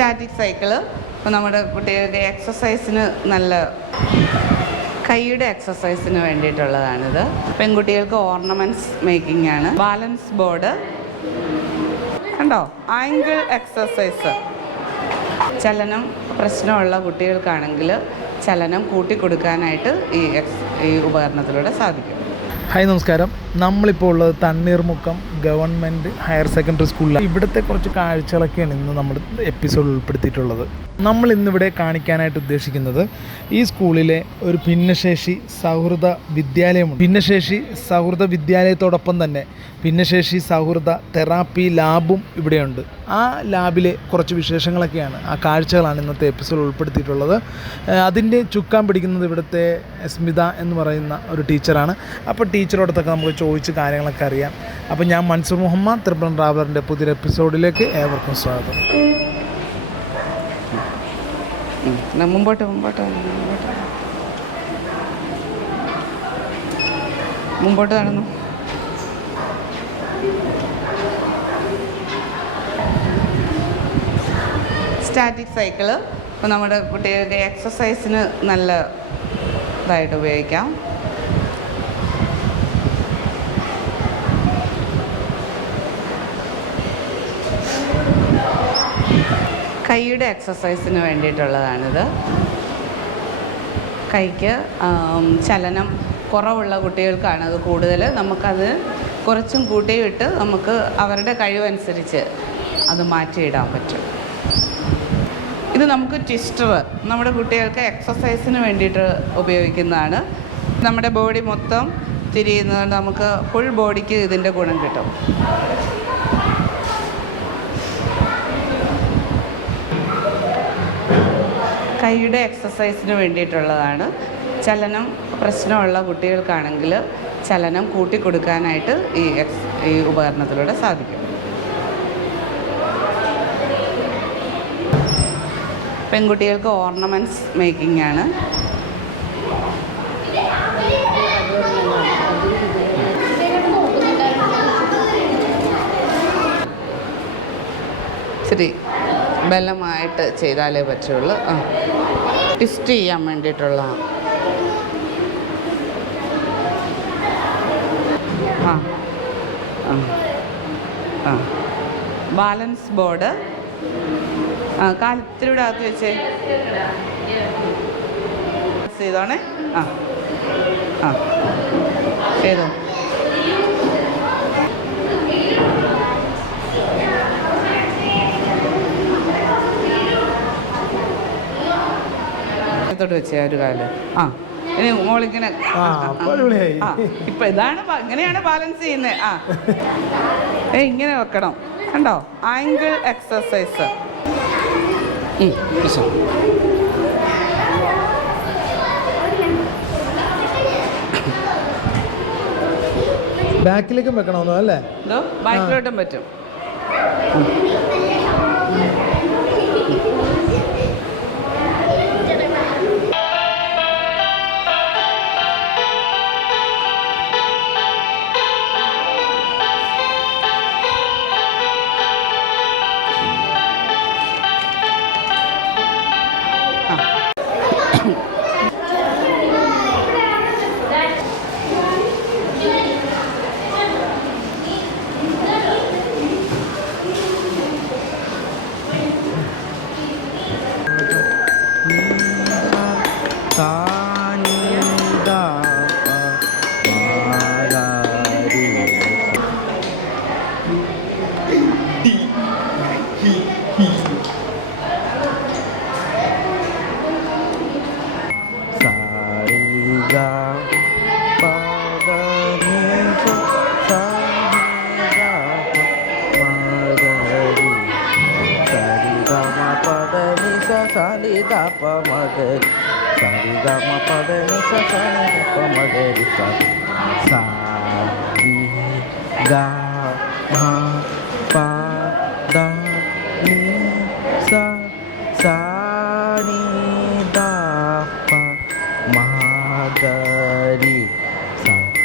Static cycle നമ്മുടെ കുട്ടികളുടെ എക്സസൈസിന് നല്ല കൈയുടെ എക്സസൈസിന് വേണ്ടിയിട്ടുള്ളതാണിത്. പെൺകുട്ടികൾക്ക് ഓർണമെന്റ്സ് മേക്കിംഗ് ആണ്. ബാലൻസ് ബോർഡ് കണ്ടോ? ആംഗിൾ എക്സസൈസ് ചലനം പ്രശ്നമുള്ള കുട്ടികൾക്കാണെങ്കിൽ ചലനം കൂട്ടിക്കൊടുക്കാനായിട്ട് ഈ ഈ ഉപകരണത്തിലൂടെ സാധിക്കും. ഹായ് നമസ്കാരം. നമ്മളിപ്പോൾ ഉള്ളത് തണ്ണീർമുക്കം ഗവൺമെന്റ് ഹയർ സെക്കൻഡറി സ്കൂളിലാണ് ഇവിടുത്തെ കുറച്ച് കാഴ്ചകളൊക്കെയാണ് ഇന്ന് നമ്മൾ എപ്പിസോഡ് ഉൾപ്പെടുത്തിയിട്ടുള്ളത്. നമ്മൾ ഇന്നിവിടെ കാണിക്കാനായിട്ട് ഉദ്ദേശിക്കുന്നത് ഈ സ്കൂളിലെ ഒരു ഭിന്നശേഷി സൗഹൃദ വിദ്യാലയമുണ്ട്. ഭിന്നശേഷി സൗഹൃദ വിദ്യാലയത്തോടൊപ്പം തന്നെ ഭിന്നശേഷി സൗഹൃദ തെറാപ്പി ലാബും ഇവിടെയുണ്ട്. ആ ലാബിലെ കുറച്ച് വിശേഷങ്ങളൊക്കെയാണ് ആ കാഴ്ചകളാണ് ഇന്നത്തെ എപ്പിസോഡ് ഉൾപ്പെടുത്തിയിട്ടുള്ളത്. അതിന്റെ ചുക്കാൻ പിടിക്കുന്നത് ഇവിടുത്തെ സ്മിത എന്ന് പറയുന്ന ഒരു ടീച്ചറാണ്. അപ്പോൾ ടീച്ചറോടത്തൊക്കെ നമുക്ക് ചോദിച്ച് കാര്യങ്ങളൊക്കെ അറിയാം. അപ്പോൾ ഞാൻ മൻസൂർ മുഹമ്മദ് ത്രിപുരം ട്രാവലറിന്റെ പുതിയൊരു എപ്പിസോഡിലേക്ക് ഏവർക്കും സ്വാഗതം. മുമ്പോട്ട് മുമ്പോട്ട് മുമ്പോട്ട്. നടന്നു. സ്റ്റാറ്റിക് സൈക്കിൾ ഇപ്പോൾ നമ്മുടെ കുട്ടികളുടെ എക്സസൈസിന് നല്ല ഇതായിട്ട് ഉപയോഗിക്കാം. കൈയുടെ എക്സസൈസിന് വേണ്ടിയിട്ടുള്ളതാണിത്. കൈക്ക് ചലനം കുറവുള്ള കുട്ടികൾക്കാണ് അത് കൂടുതൽ നമുക്കത് കുറച്ചും കൂട്ടിയിട്ട് നമുക്ക് അവരുടെ കഴിവനുസരിച്ച് അത് മാറ്റിയിടാൻ പറ്റും. ഇത് നമുക്ക് ട്വിസ്റ്റർ നമ്മുടെ കുട്ടികൾക്ക് എക്സസൈസിന് വേണ്ടിയിട്ട് ഉപയോഗിക്കുന്നതാണ്. നമ്മുടെ ബോഡി മൊത്തം തിരിയുന്നത് നമുക്ക് ഫുൾ ബോഡിക്ക് ഇതിന്റെ ഗുണം കിട്ടും. കൈയുടെ എക്സസൈസിന് വേണ്ടിയിട്ടുള്ളതാണ്. ചലനം പ്രശ്നമുള്ള കുട്ടികൾക്കാണെങ്കിൽ ചലനം കൂട്ടിക്കൊടുക്കാനായിട്ട് ഈ എക്സ് ഈ ഉപകരണത്തിലൂടെ സാധിക്കും. പെൺകുട്ടികൾക്ക് ഓർണമെന്റ്സ് മേക്കിംഗ് ആണ് ഇച്ചിരി ബലമായിട്ട് ചെയ്താലേ പറ്റുള്ളൂ. ആ. ട്വിസ്റ്റ് ചെയ്യാൻ വേണ്ടിയിട്ടുള്ള. ആ. ആ. ബാലൻസ് ബോർഡ് ആ കാലത്തിലൂടെ അകത്ത് വെച്ചേ. ചെയ്തോണേ ആ. ആ. ചെയ്തോ. ത്തോട്ട് വെച്ചേ ഒരു കാൽ. ആ ഇനി മോളിങ്ങനെ ആ, ഇപ്പൊ ഇതാണ് ഇങ്ങനെയാണ് ബാലൻസ് ചെയ്യുന്നത്. ആ. ഏ ഇങ്ങനെ വെക്കണം. കണ്ടോ? ആംഗിൾ എക്സസൈസ് ബാക്കിലേക്കും വെക്കണമെന്നോ അല്ലേ? ബാക്കിലോട്ടും പറ്റും. ಸಾಲಿ ದಾಪ ಮಗರಿ ಸಾಲಿ ಗಾಮ ಪದನಿ ಸಾಲಿ ದಪ್ಪ ಮಗರಿ ಸಾಲಿ ಗಾ ಪ ದ ನಿ ಸ ಸಾ ನಿ ದ ಪ ಮಗರಿ